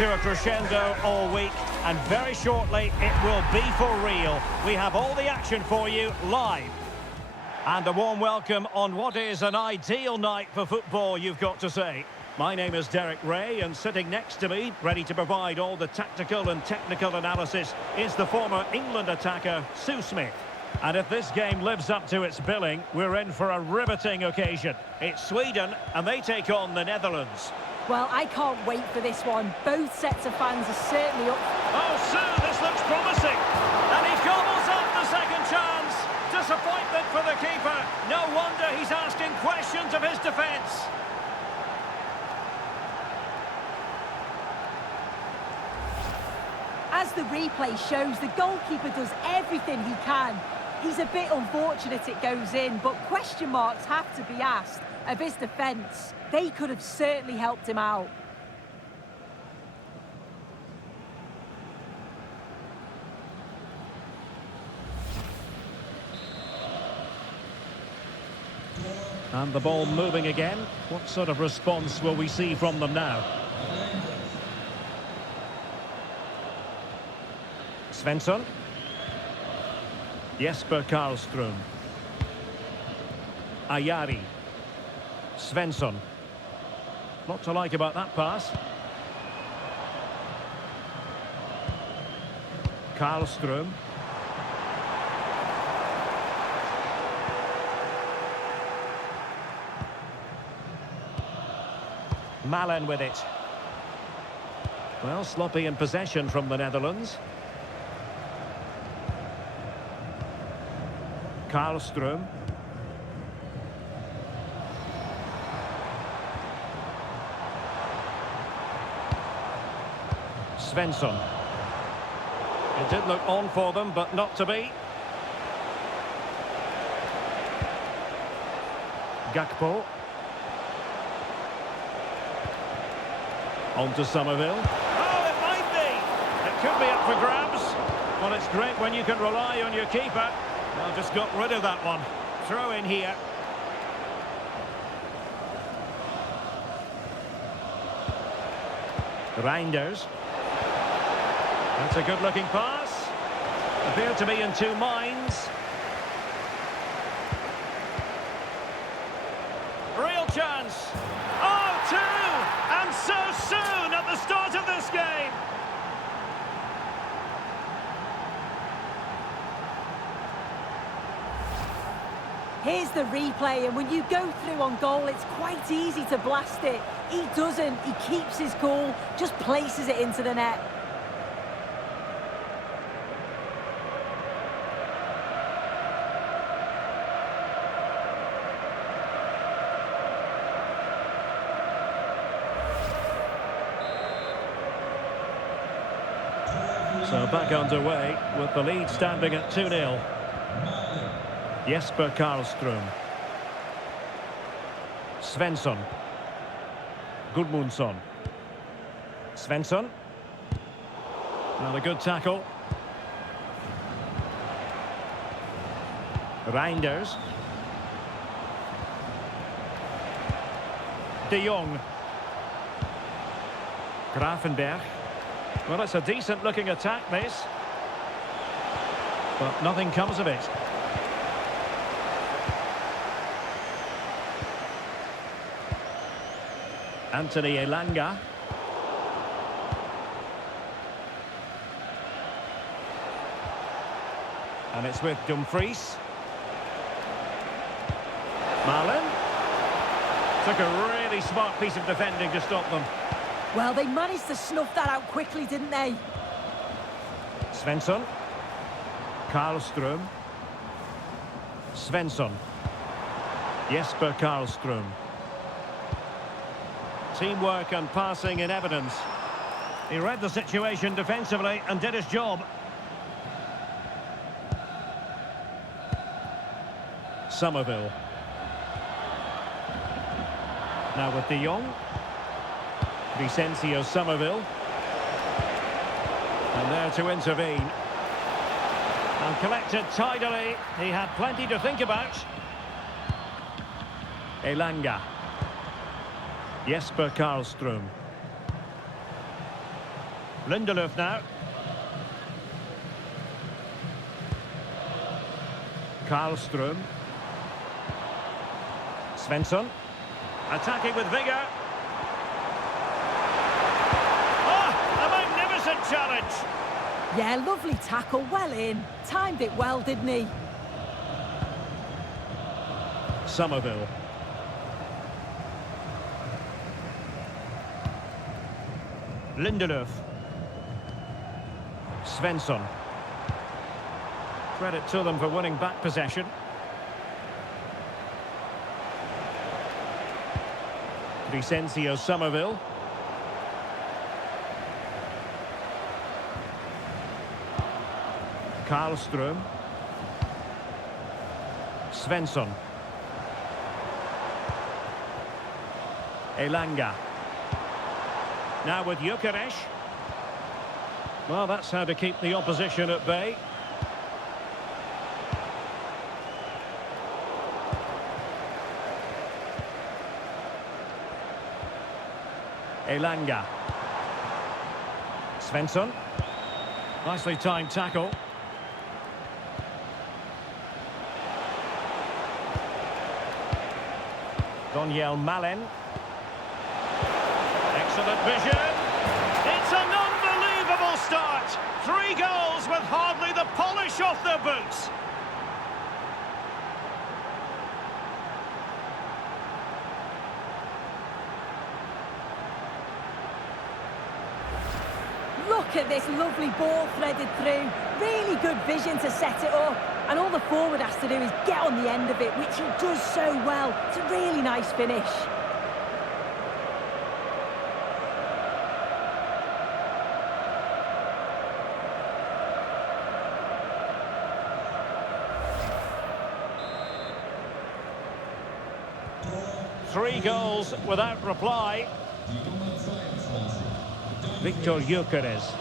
to a crescendo all week, and very shortly it will be for real. We have all the action for you live. And a warm welcome on what is an ideal night for football, you've got to say. My name is Derek Ray, and sitting next to me, ready to provide all the tactical and technical analysis, is the former England attacker, Sue Smith. And if this game lives up to its billing, we're in for a riveting occasion. It's Sweden, and they take on the Netherlands. Well, I can't wait for this one. Both sets of fans are certainly up. Oh, Sue, this looks promising. And he gobbles up the second chance. Disappointment for the keeper. No wonder he's asking questions of his defence. As the replay shows, the goalkeeper does everything he can. He's a bit unfortunate it goes in, but question marks have to be asked of his defence. They could have certainly helped him out. And the ball moving again. What sort of response will we see from them now? Svensson. Jesper Karlström. Ayari. Svensson. Lot to like about that pass. Karlström. Malen with it. Well, sloppy in possession from the Netherlands. Karlström. Svensson. It did look on for them, but not to be. Gakpo. On to Somerville. Oh, it might be! It could be up for grabs. Well, it's great when you can rely on your keeper. Well, just got rid of that one. Throw in here. Reinders. That's a good-looking pass. Appeared to be in two minds. Real chance. Oh, two! And so soon at the start of this game. Here's the replay, and when you go through on goal, it's quite easy to blast it. He doesn't. He keeps his cool, just places it into the net. So back underway with the lead standing at 2-0. Jesper Karlström. Svensson. Gudmundsson. Svensson. Another good tackle. Reinders. De Jong. Gravenberg. Well, it's a decent-looking attack, this. But nothing comes of it. Anthony Elanga. And it's with Dumfries. Malen. Took a really smart piece of defending to stop them. Well, they managed to snuff that out quickly, didn't they? Svensson. Karlström. Svensson. Jesper Karlström. Teamwork and passing in evidence. He read the situation defensively and did his job. Somerville. Now with De Jong. Vicencio Somerville. And there to intervene. And collected tidily. He had plenty to think about. Elanga. Jesper Karlström. Lindelöf now. Karlström. Svensson. Attacking with vigour. Oh, a magnificent challenge. Yeah, lovely tackle, well in. Timed it well, didn't he? Somerville. Lindelöf. Svensson. Credit to them for winning back possession. Vicencio Somerville. Karlström. Svensson. Elanga. Now with Gyökeres. Well, that's how to keep the opposition at bay. Elanga. Svensson. Nicely timed tackle. Daniel Malen. Excellent vision. It's an unbelievable start. 3 goals with hardly the polish off their boots. Look at this lovely ball threaded through. Really good vision to set it up. And all the forward has to do is get on the end of it, which he does so well. It's a really nice finish. Three goals without reply. Victor Gyökeres.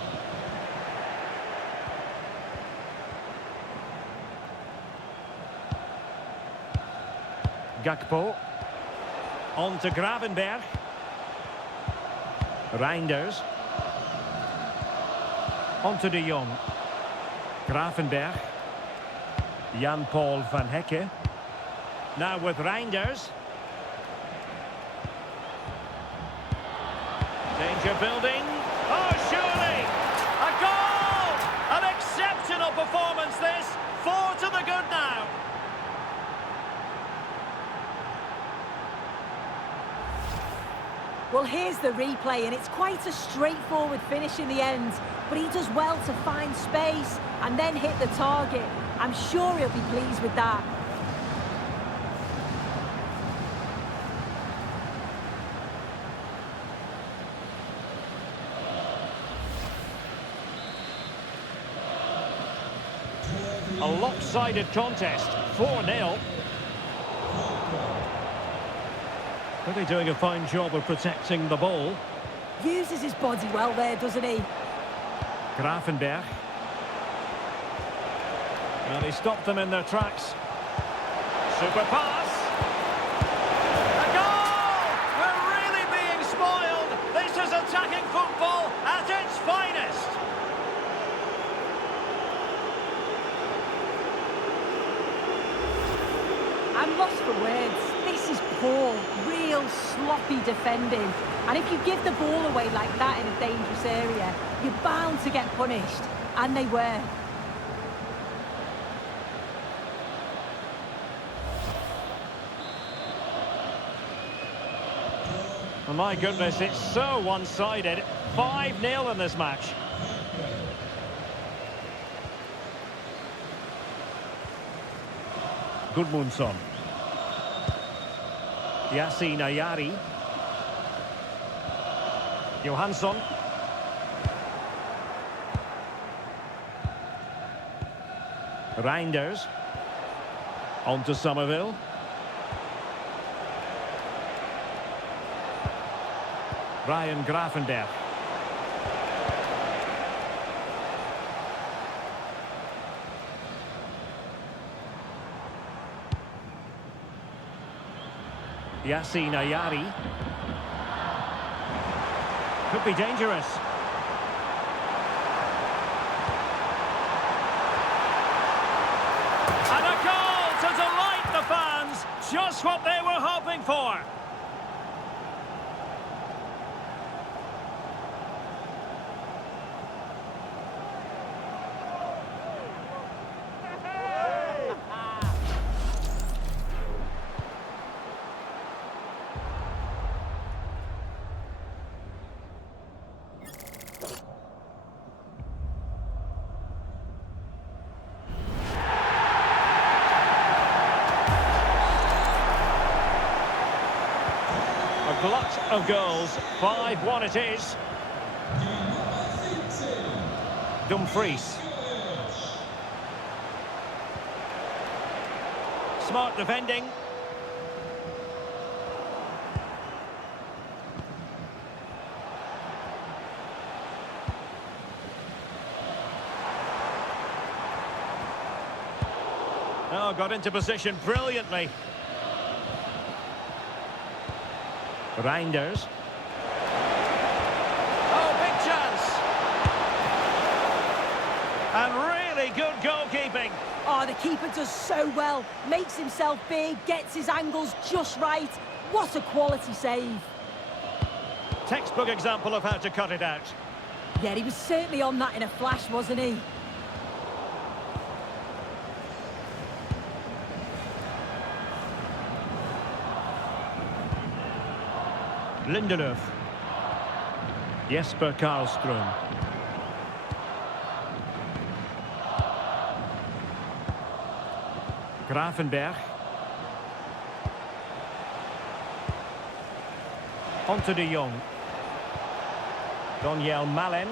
Gakpo. On to Gravenberg. Reinders. On to De Jong. Gravenberg. Jan-Paul van Hecke. Now with Reinders. Danger building. Oh, surely! A goal! An exceptional performance this. 4 to the good now. Well, here's the replay, and it's quite a straightforward finish in the end. But he does well to find space and then hit the target. I'm sure he'll be pleased with that. A lopsided contest, 4-0. Really doing a fine job of protecting the ball. Uses his body well there, doesn't he? Gravenberg. Well, he stopped them in their tracks. Super pass. A goal! We're really being spoiled. This is attacking football at its finest. I'm lost for words. This is poor, real sloppy defending. And if you give the ball away like that in a dangerous area, you're bound to get punished. And they were. Oh my goodness, it's so one-sided. 5-0 in this match. Gudmundsson. Yasin Ayari. Johansson. Reinders. On to Somerville. Ryan Gravenberg. Yasin Ayari. Could be dangerous. Just what they were hoping for. A glut of goals. 5-1 it is. Dumfries. Smart defending. Oh, got into position brilliantly. Reinders. Oh, big chance. And really good goalkeeping. Oh, the keeper does so well. Makes himself big, gets his angles just right. What a quality save. Textbook example of how to cut it out. Yeah, he was certainly on that in a flash, wasn't he? Lindelöf. Jesper Karlström. Gravenberg. Onto de Jong. Daniel Malen.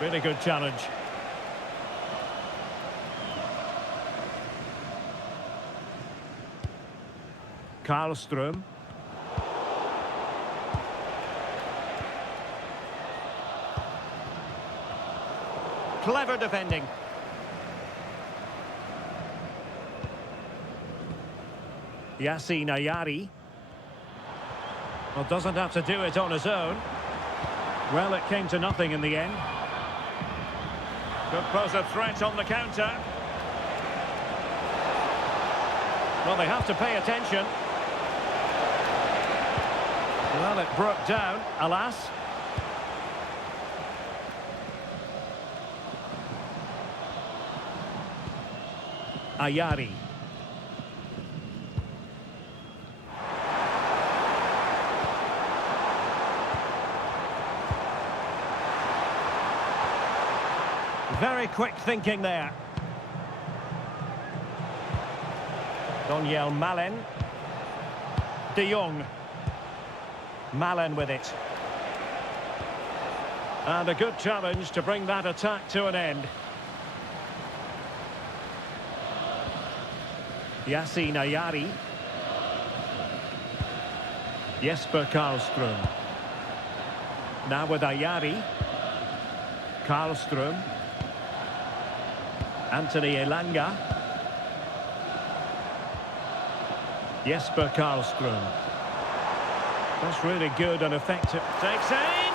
Really good challenge. Karlström. Clever defending. Yassine Ayari. Well, doesn't have to do it on his own. Well, it came to nothing in the end. Could pose a threat on the counter. Well, they have to pay attention. Well, it broke down, alas. Ayari. Very quick thinking there. Daniel Malen. De Jong. Malen with it. And a good challenge to bring that attack to an end. Yassine Ayari. Jesper Karlström. Now with Ayari. Karlström. Anthony Elanga. Jesper Karlström. That's really good and effective. Takes aim.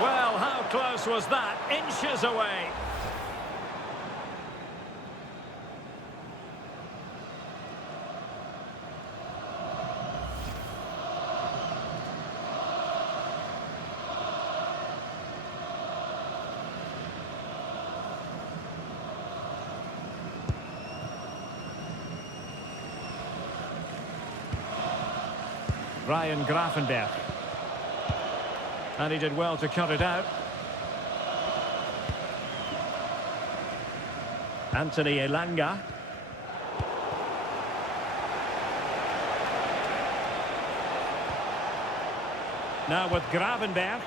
Well, how close was that? Inches away. Ryan Gravenberg. And he did well to cut it out. Anthony Elanga. Now with Gravenberg.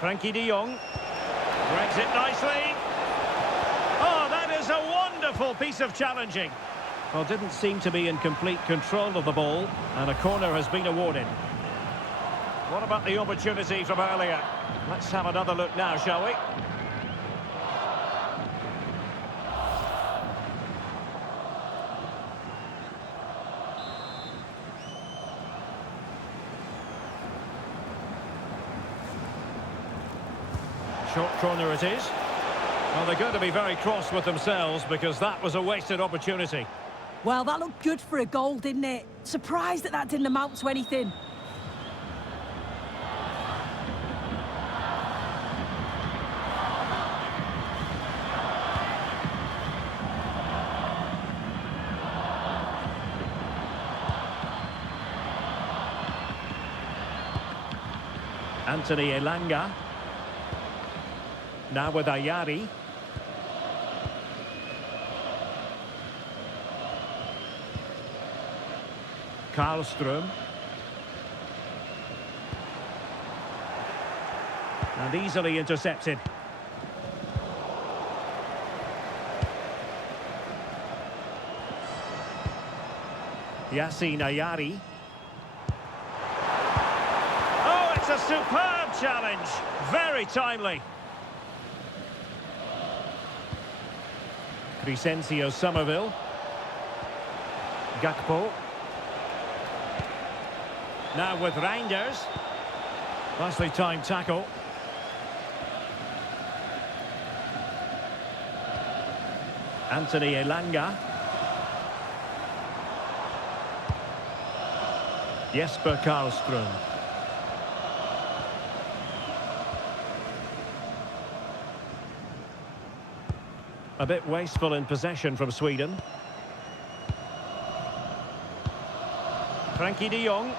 Frankie de Jong. Breaks it nicely. Oh, that is a wonderful piece of challenging. Well, didn't seem to be in complete control of the ball, and a corner has been awarded. What about the opportunity from earlier? Let's have another look now, shall we? Short corner it is. Well, they're going to be very cross with themselves because that was a wasted opportunity. Well, that looked good for a goal, didn't it? Surprised that didn't amount to anything. Anthony Elanga. Now with Ayari. Karlström. And easily intercepted. Yassine Ayari. Oh, it's a superb challenge. Very timely. Crescencio Somerville. Gakpo. Now with Reinders. Nicely timed tackle. Anthony Elanga. Jesper Karlström. A bit wasteful in possession from Sweden. Frankie de Jong.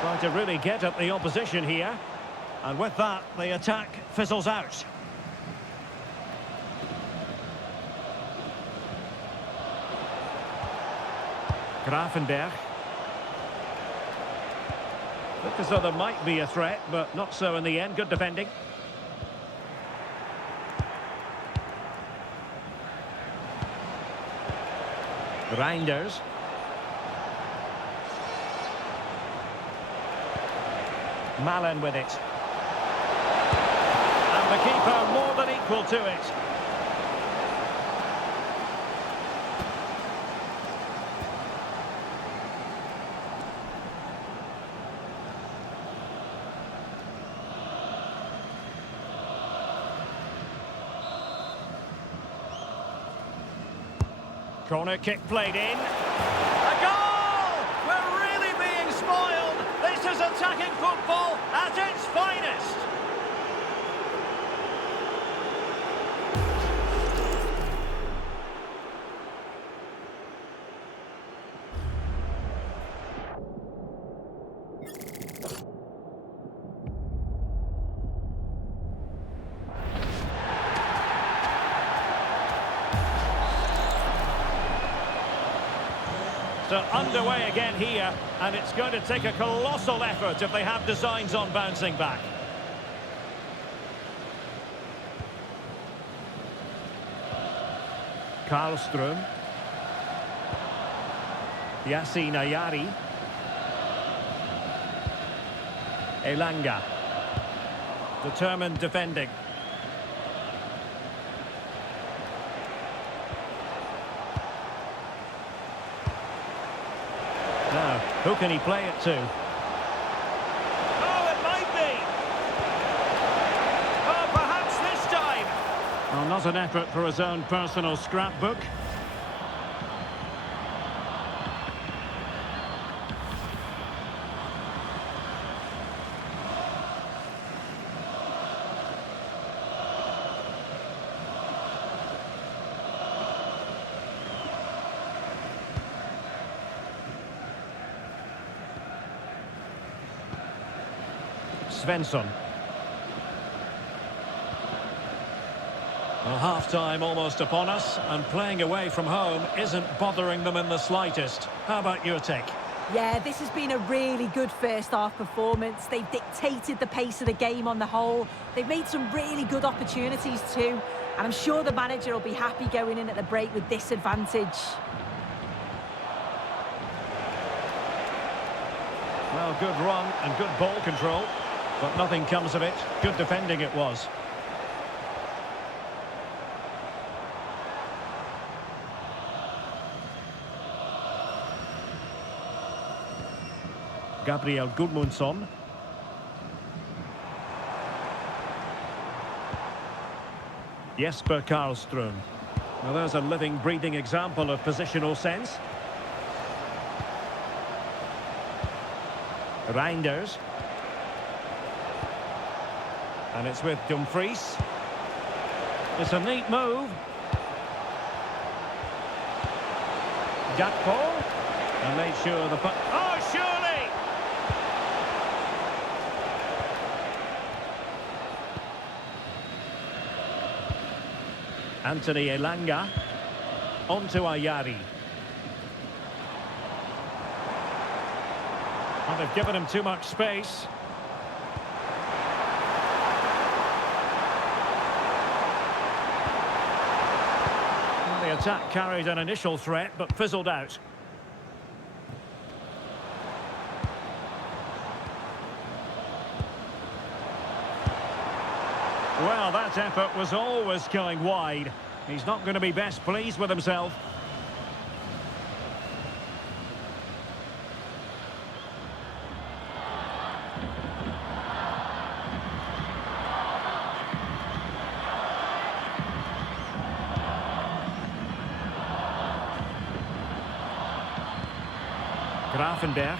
Trying to really get at the opposition here. And with that, the attack fizzles out. Grafenberg. Looked as though there might be a threat, but not so in the end. Good defending. Reinders. Malen with it. And the keeper more than equal to it. Corner kick played in. A goal! We're really being spoiled. This is attacking football at its finest. So underway again here, and it's going to take a colossal effort if they have designs on bouncing back. Karlström. Yassine Ayari. Elanga. Determined defending. Now, who can he play it to? Oh, it might be! Oh, perhaps this time! Well, not an effort for his own personal scrapbook. Svensson. Well, half-time almost upon us, and playing away from home isn't bothering them in the slightest. How about your take? Yeah, this has been a really good first-half performance. They've dictated the pace of the game on the whole. They've made some really good opportunities too, and I'm sure the manager will be happy going in at the break with this advantage. Well, good run and good ball control. But nothing comes of it. Good defending it was. Gabriel Gudmundsson. Jesper Karlström. Well, there's a living, breathing example of positional sense. Reinders. And it's with Dumfries. It's a neat move. Gakpo. And made sure the puck... Oh, surely! Anthony Elanga. On to Ayari. And they've given him too much space. The attack carried an initial threat, but fizzled out. Well, that effort was always going wide. He's not going to be best pleased with himself. Grafenberg.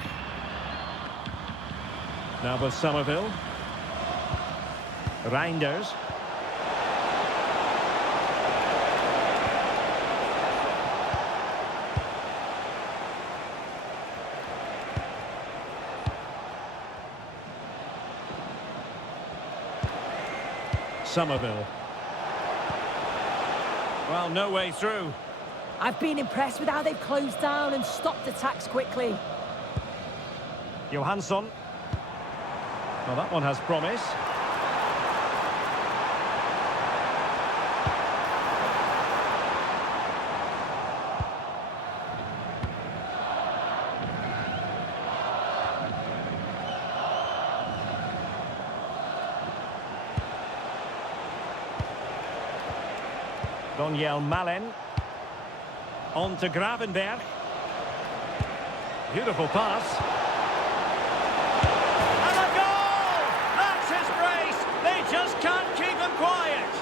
Now with Somerville. Reinders. Somerville. Well, no way through. I've been impressed with how they've closed down and stopped attacks quickly. Johansson. Well, that one has promise. Daniel Malen. On to Gravenberg. Beautiful pass. And a goal! That's his brace! They just can't keep him quiet.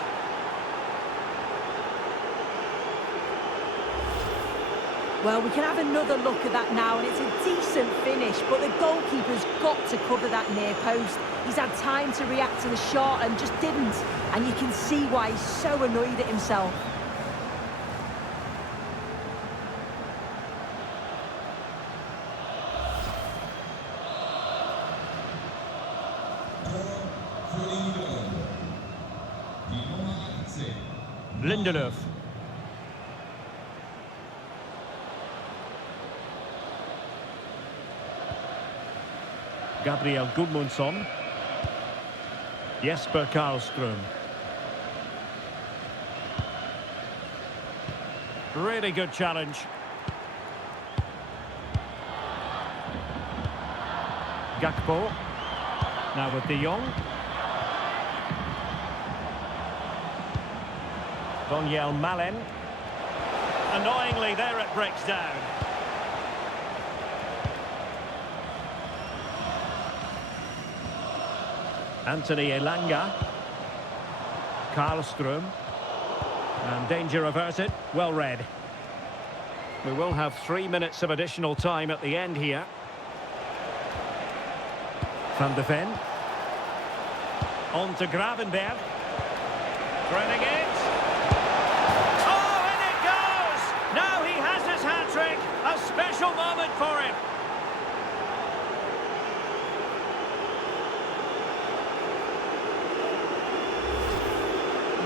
Well, we can have another look at that now, and it's a decent finish, but the goalkeeper's got to cover that near post. He's had time to react to the shot and just didn't. And you can see why he's so annoyed at himself. Lindelöf. Gabriel Gudmundsson. Jesper Karlström. Really good challenge. Gakpo. Now with De Jong. Daniel Malen. Annoyingly, there it breaks down. Anthony Elanga. Karlström. And danger averted. Well read. We will have 3 minutes of additional time at the end here. Van de Ven. On to Gravenberg. Threading it. Oh, and it goes! Now he has his hat-trick. A special moment for him.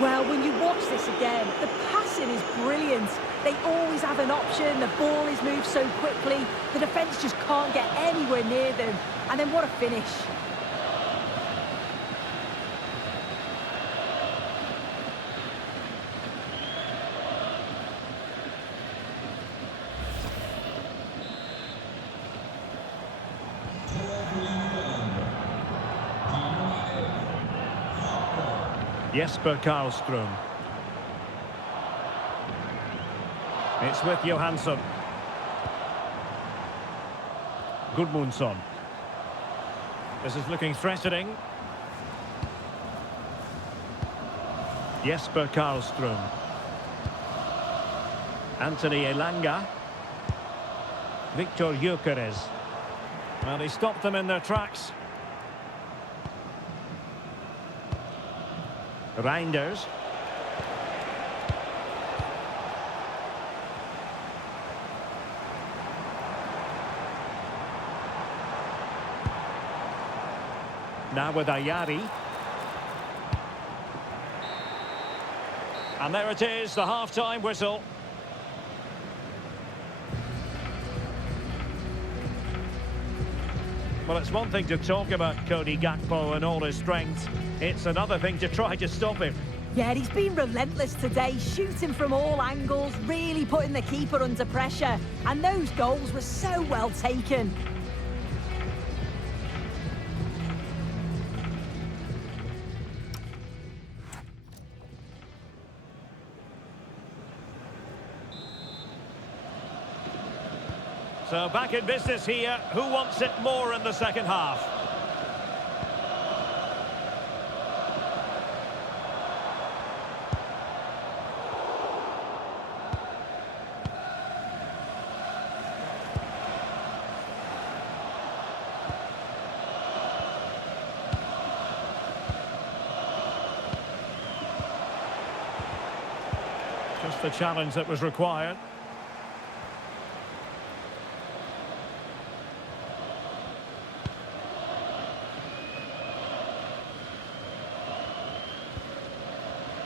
Well, when you watch this again, the passing is brilliant. They always have an option, the ball is moved so quickly, the defence just can't get anywhere near them. And then what a finish. Jesper Karlström. It's with Johansson. Gudmundsson. This is looking threatening. Jesper Karlström. Anthony Elanga. Victor Gyökeres. Well, he stopped them in their tracks. Reinders. Now with Ayari. And there it is, the half-time whistle. Well, it's one thing to talk about Cody Gakpo and all his strengths. It's another thing to try to stop him. Yeah, he's been relentless today, shooting from all angles, really putting the keeper under pressure. And those goals were so well taken. So back in business here. Who wants it more in the second half? Just the challenge that was required.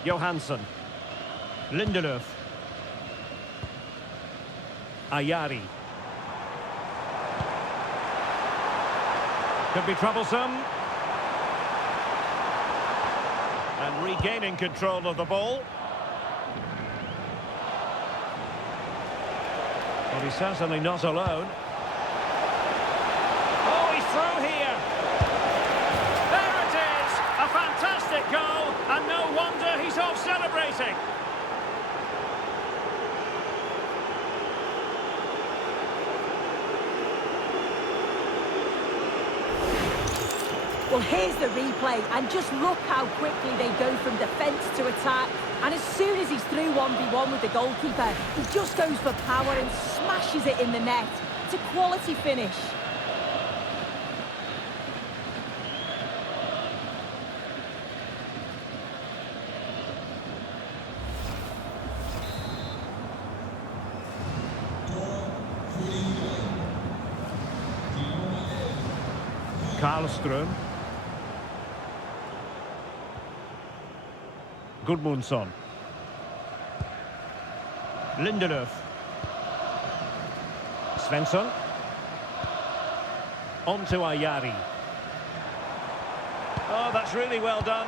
Johansson. Lindelöf. Ayari. Could be troublesome. And regaining control of the ball. Well, he's certainly not alone. Oh, he's through here. There it is. A fantastic goal. And no wonder he's off celebrating. Well, here's the replay, and just look how quickly they go from defence to attack. And as soon as he's through 1v1 with the goalkeeper, he just goes for power and smashes it in the net. It's a quality finish. Karlström. Gudmundsson. Lindelöf. Svensson. On to Ayari. Oh, that's really well done.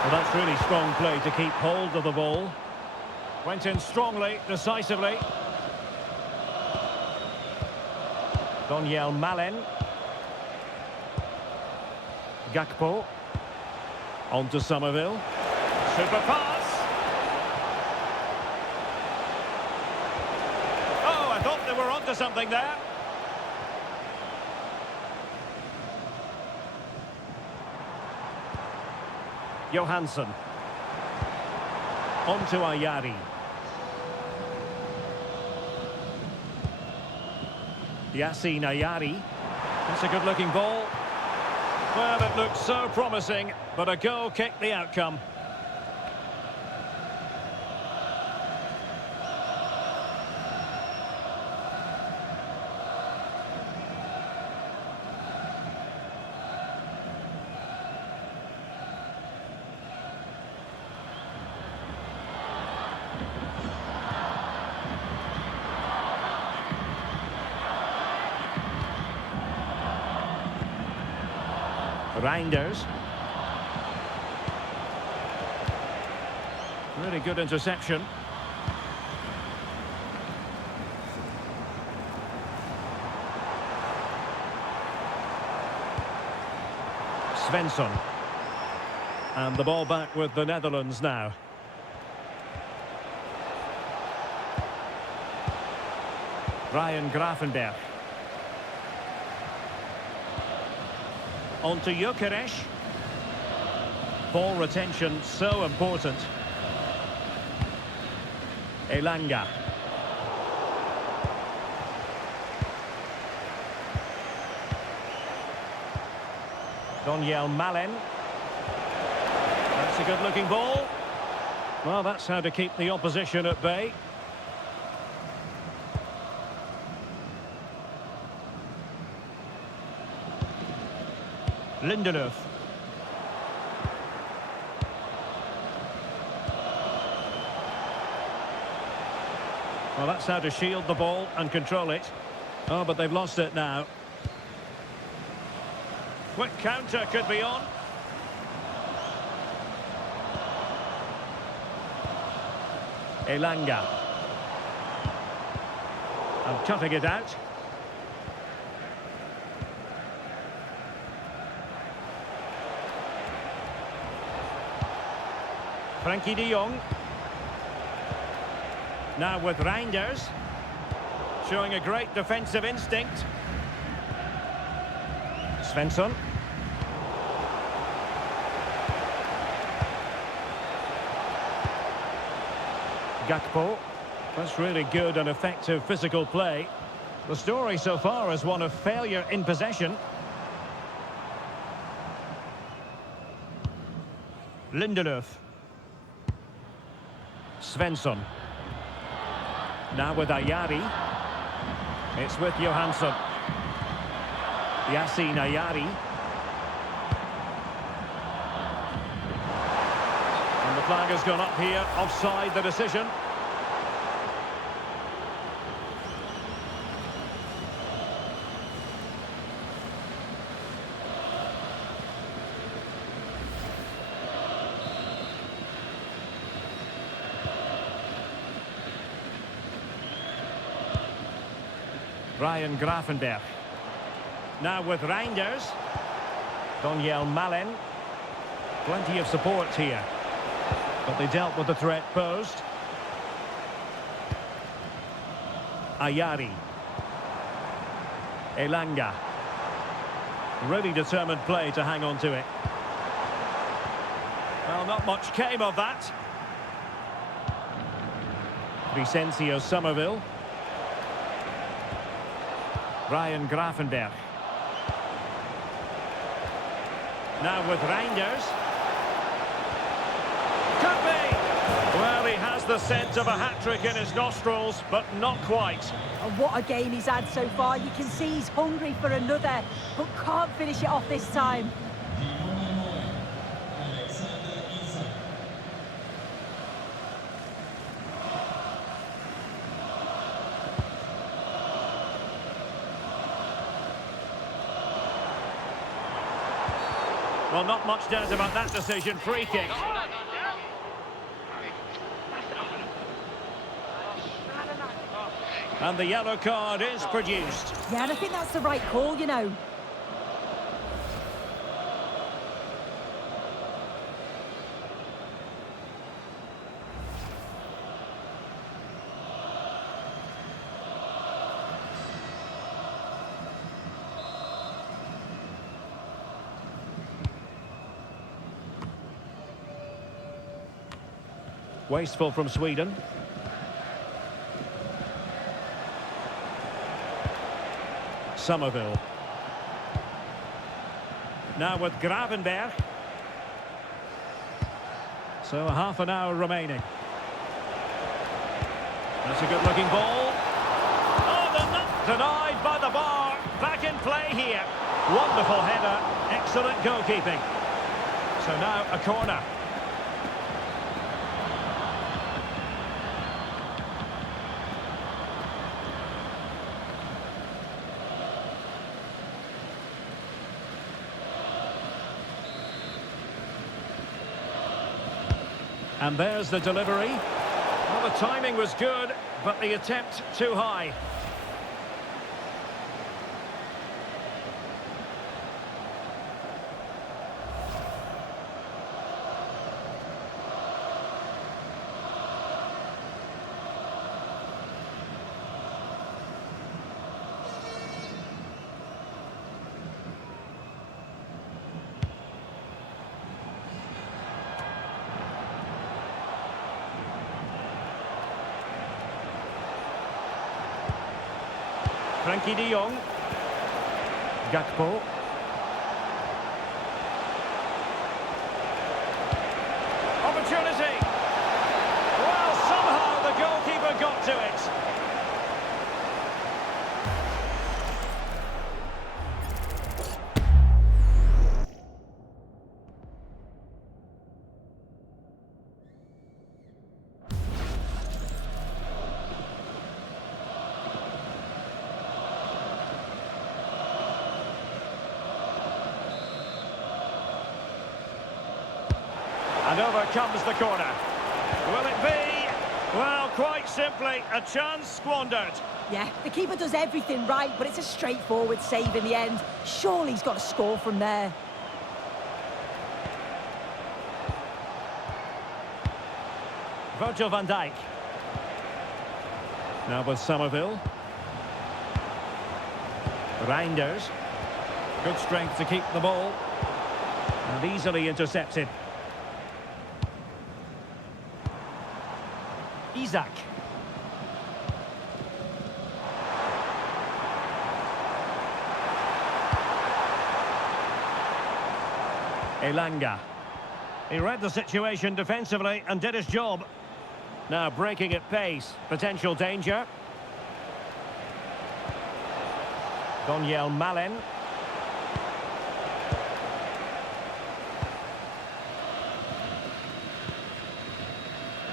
Well, that's really strong play to keep hold of the ball. Went in strongly, decisively. Daniel Malen. Gakpo. On to Somerville. Super pass. Oh, I thought they were onto something there. Johansson. On to Ayari. Yassine Ayari. That's a good-looking ball. Well, it looked so promising, but a goal kicked the outcome. Reinders. Really good interception. Svensson. And the ball back with the Netherlands now. Ryan Gravenberch. On to Gyökeres. Ball retention so important. Elanga. Donyell Malen. That's a good-looking ball. Well, that's how to keep the opposition at bay. Lindelöf. Well, that's how to shield the ball and control it. Oh, but they've lost it now. Quick counter could be on. Elanga. And cutting it out. Frankie de Jong. Now with Reinders. Showing a great defensive instinct. Svensson. Gakpo. That's really good and effective physical play. The story so far is one of failure in possession. Lindelöf. Svensson. Now with Ayari. It's with Johansson. Yassine Ayari. And the flag has gone up here, offside the decision. Ryan Gravenberch. Now with Reinders. Donyell Malen. Plenty of support here. But they dealt with the threat posed. Ayari. Elanga. Really determined play to hang on to it. Well, not much came of that. Vicencio Somerville. Ryan Gravenberch. Now with Reinders. Could be! Well, he has the scent of a hat-trick in his nostrils, but not quite. And what a game he's had so far. You can see he's hungry for another, but can't finish it off this time. Well, not much doubt about that decision. Free kick. And the yellow card is produced. Yeah, and I think that's the right call, you know. Wasteful from Sweden. Somerville. Now with Gravenberch. So half an hour remaining. That's a good-looking ball. Oh, denied by the bar. Back in play here. Wonderful header. Excellent goalkeeping. So now a corner. And there's the delivery. Well, the timing was good, but the attempt too high. Frankie de Jong. Gakpo. Opportunity. Well, somehow the goalkeeper got to it. And over comes the corner. Will it be? Well, quite simply, a chance squandered. Yeah, the keeper does everything right, but it's a straightforward save in the end. Surely he's got to score from there. Virgil van Dijk. Now with Somerville. Reinders. Good strength to keep the ball. And easily intercepted. Isaac. Elanga. He read the situation defensively and did his job. Now breaking at pace. Potential danger. Daniel Malen.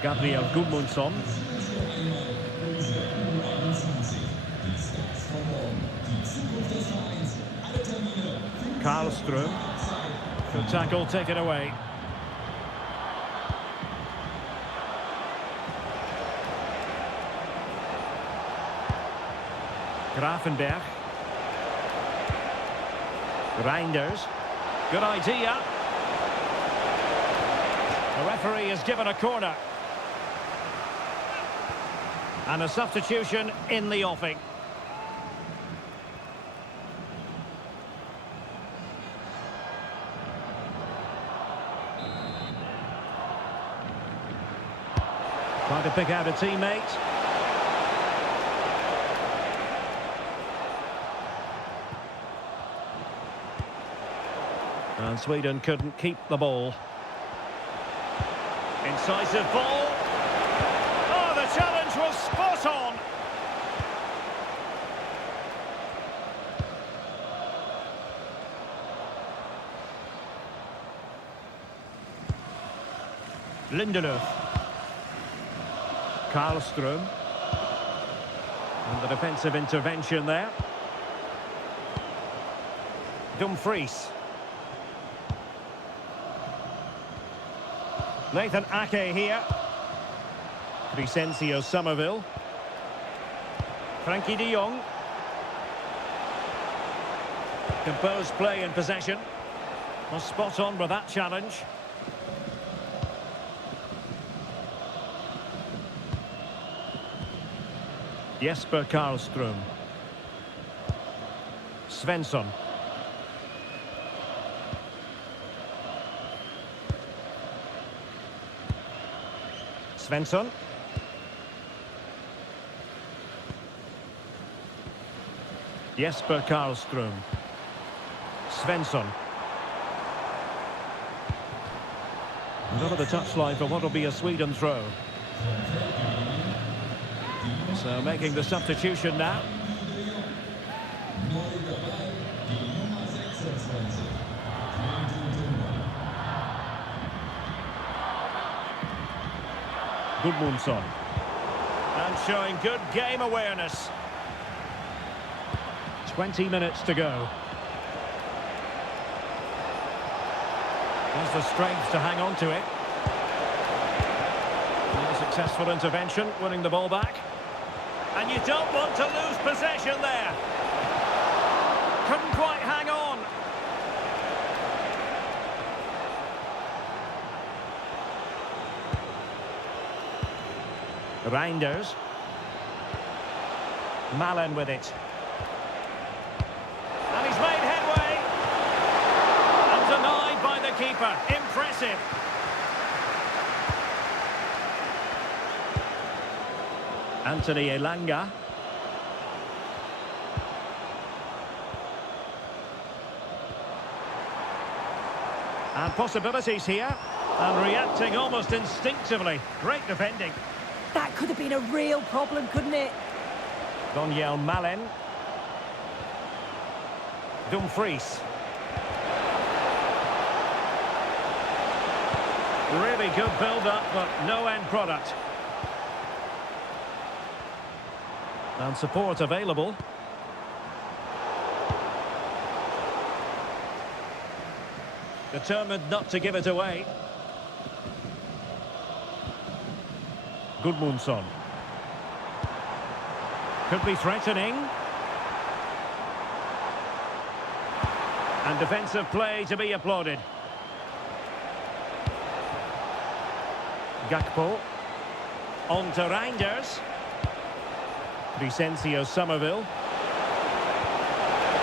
Gabriel Gudmundsson. Karlström. Good tackle taken away. Grafenberg. Reinders. Good idea. The referee has given a corner. And a substitution in the offing. Trying to pick out a teammate. And Sweden couldn't keep the ball. Incisive ball. Oh, the challenge was spot on. Lindelöf. Karlström. And the defensive intervention there. Dumfries. Nathan Ake here. Crescencio Somerville. Frankie de Jong. Composed play in possession. Was spot on with that challenge. Jesper Karlström. Svensson. Svensson. Jesper Karlström. Svensson. And over the touchline for what will be a Sweden throw. So making the substitution now. Gudmundsson. And showing good game awareness. 20 minutes to go. Has the strength to hang on to it. And a successful intervention, winning the ball back. And you don't want to lose possession there. Couldn't quite hang on. Reinders. Malen with it. And he's made headway. And denied by the keeper. Impressive. Anthony Elanga. And possibilities here. And reacting almost instinctively. Great defending. That could have been a real problem, couldn't it? Daniel Malen. Dumfries. Really good build-up, but no end product. And support available. Determined not to give it away. Gudmundsson. Could be threatening. And defensive play to be applauded. Gakpo. On to Reinders. Vicencio Somerville.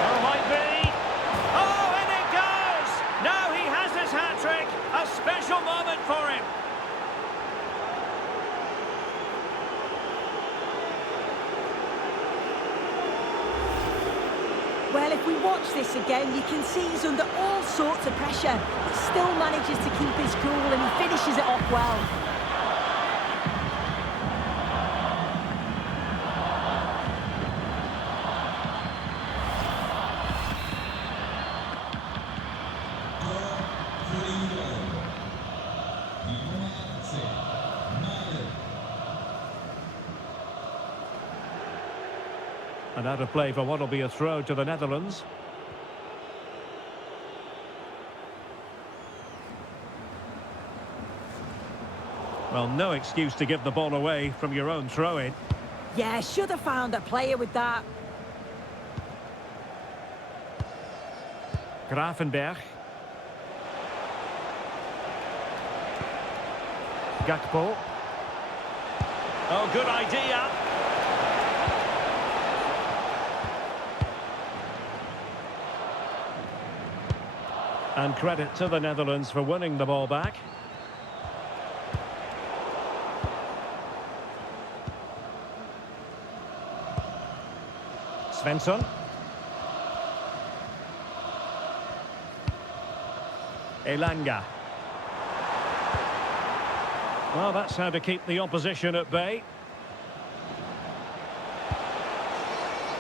Oh, might be. Oh, and it goes! Now he has his hat-trick. A special moment for him. Well, if we watch this again, you can see he's under all sorts of pressure. He still manages to keep his cool and he finishes it off well. And out of play for what will be a throw to the Netherlands. Well, no excuse to give the ball away from your own throw-in. Yeah, should have found a player with that. Gravenberg. Gakpo. Oh, good idea. And credit to the Netherlands for winning the ball back. Svensson. Elanga. Well, that's how to keep the opposition at bay.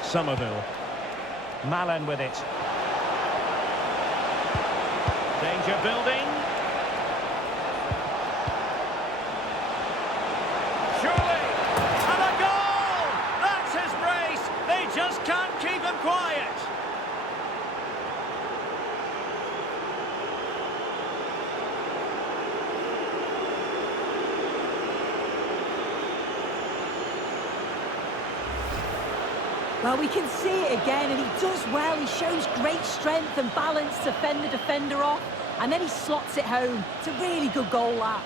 Somerville. Malen with it. Danger building. Surely! And a goal! That's his brace! They just can't keep him quiet! Well, we can see it again, and he does well. He shows great strength and balance to fend the defender off, and then he slots it home. It's a really good goal, that.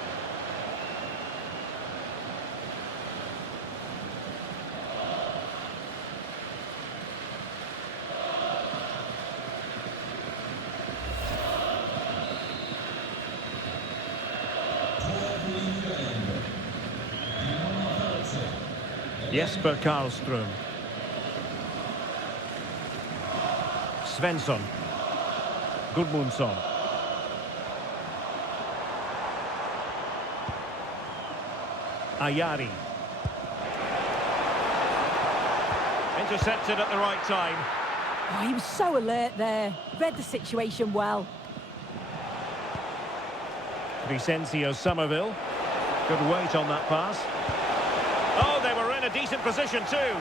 Jesper Karlström. Svensson. Gudmundsson. Ayari. Intercepted at the right time. Oh, he was so alert there. Read the situation well. Vicencio Somerville. Good weight on that pass. Oh, they were in a decent position too.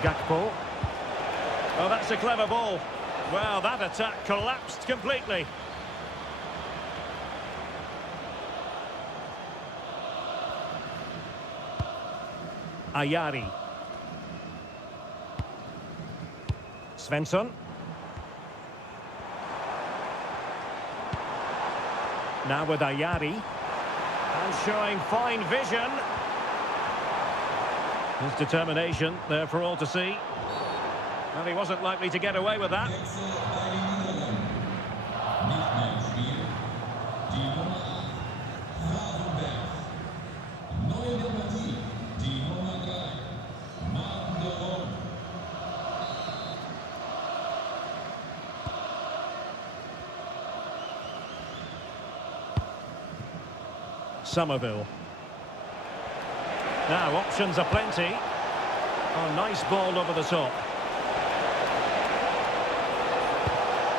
Gakpo. Oh, that's a clever ball. Well, that attack collapsed completely. Ayari. Svensson. Now with Ayari. And showing fine vision. His determination there for all to see. And he wasn't likely to get away with that. Somerville. Now, options are plenty. Oh, nice ball over the top.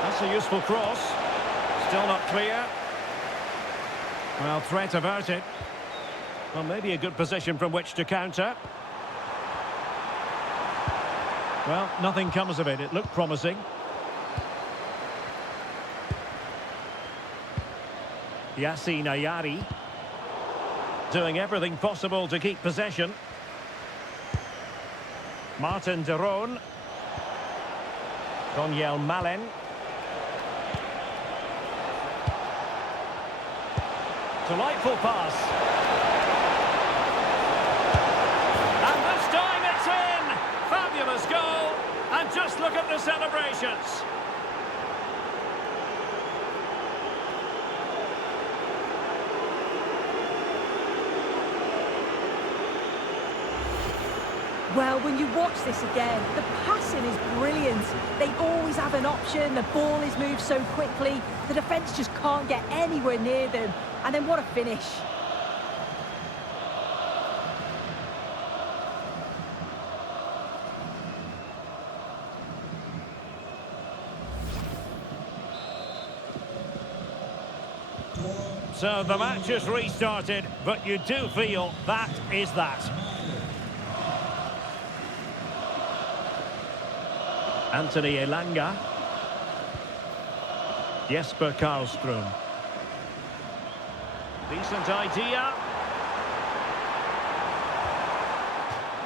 That's a useful cross. Still not clear. Well, threat averted. Well, maybe a good position from which to counter. Well, nothing comes of it. It looked promising. Yassine Ayari. Doing everything possible to keep possession. Martin de Roon. Daniel Malen. Delightful pass. And this time it's in! Fabulous goal. And just look at the celebrations. Well, when you watch this again, the passing is brilliant. They always have an option, the ball is moved so quickly, the defence just can't get anywhere near them. And then what a finish. So the match has restarted, but you do feel that is that. Anthony Elanga. Jesper Karlström. Decent idea.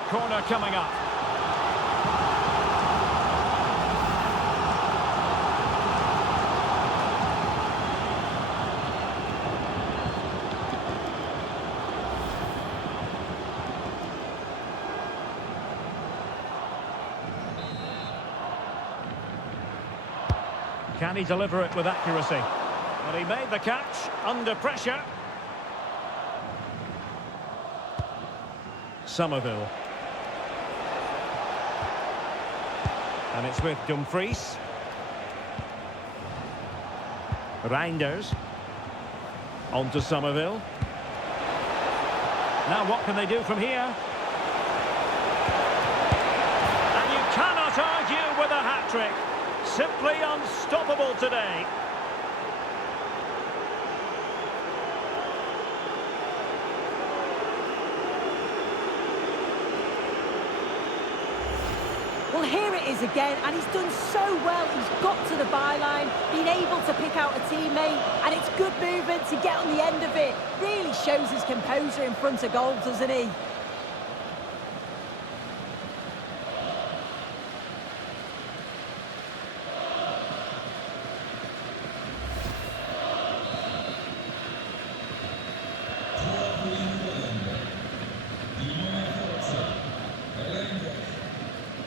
Corner coming up. Can he deliver it with accuracy? Well, he made the catch under pressure. Somerville. And it's with Dumfries. Reinders. On to Somerville. Now what can they do from here? And you cannot argue with a hat-trick. Simply unstoppable today. Well, here it is again, and he's done so well. He's got to the byline, been able to pick out a teammate, and it's good movement to get on the end of it. Really shows his composure in front of goal, doesn't he?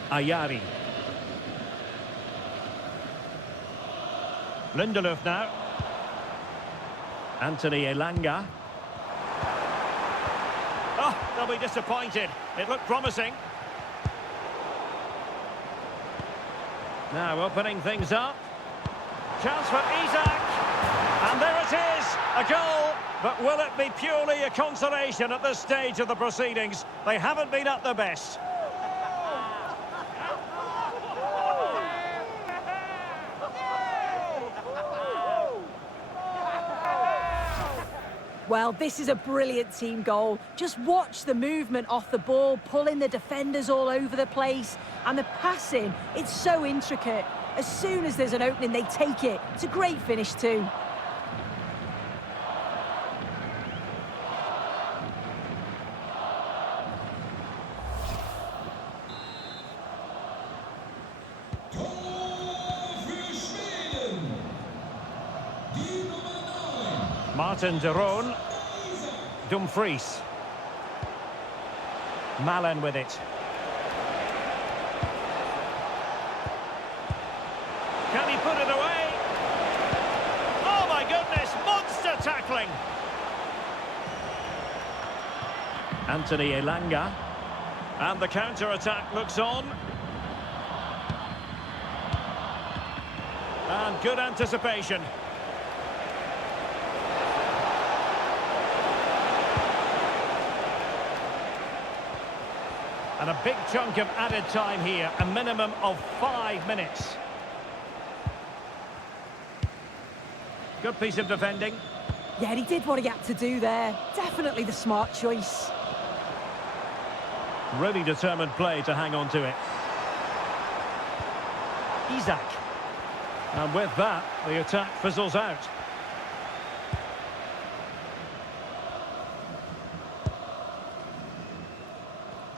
Ayari. Lindelöf now. Anthony Elanga. Oh, they'll be disappointed. It looked promising. Now opening things up. Chance for Isak. And there it is, a goal. But will it be purely a consolation at this stage of the proceedings? They haven't been at their best. Well, this is a brilliant team goal. Just watch the movement off the ball, pulling the defenders all over the place. And the passing, it's so intricate. As soon as there's an opening, they take it. It's a great finish too. Martin de Roon. Dumfries. Malen with it. Can he put it away? Oh my goodness, monster tackling! Anthony Elanga. And the counter-attack looks on. And good And a big chunk of added time here, a minimum of 5 minutes. Good piece of defending. Yeah, he did what he had to do there. Definitely the smart choice. Really determined play to hang on to it. Isak. And with that, the attack fizzles out.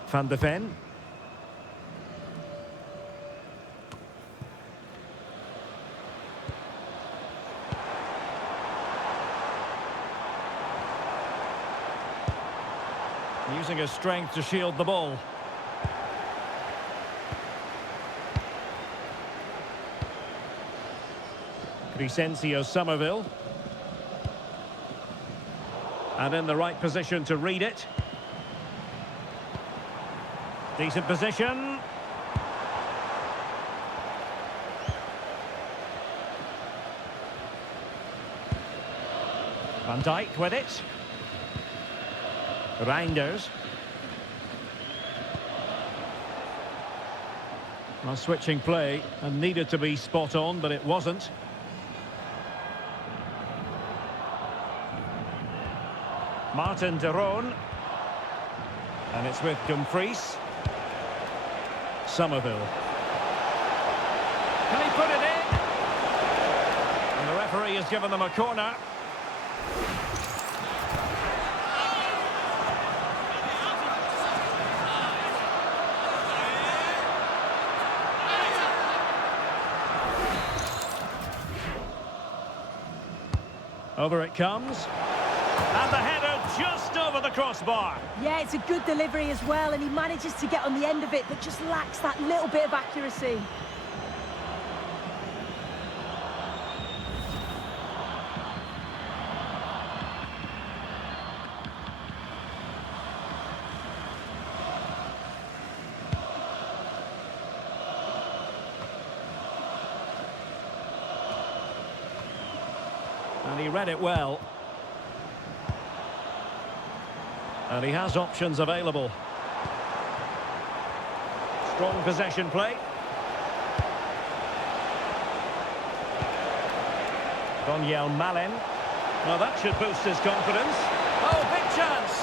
Van de Ven. Using his strength to shield the ball. Crescencio Somerville. And in the right position to read it. Decent position. Van Dijk with it. Reinders. Well, switching play and needed to be spot on, but it wasn't. Martin de Roon. And it's with Dumfries. Somerville. Can he put it in? And the referee has given them a corner. Over it comes. And the header just over the crossbar. Yeah, it's a good delivery as well, and he manages to get on the end of it, but just lacks that little bit of accuracy. And he read it well. And he has options available. Strong possession play. Donyell Malen. Well, that should boost his confidence. Oh, big chance.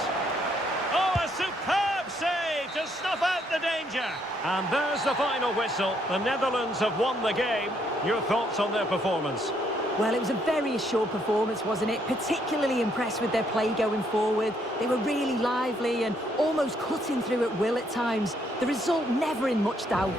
Oh, a superb save to snuff out the danger. And there's the final whistle. The Netherlands have won the game. Your thoughts on their performance? Well, it was a very assured performance, wasn't it? Particularly impressed with their play going forward. They were really lively and almost cutting through at will at times. The result never in much doubt.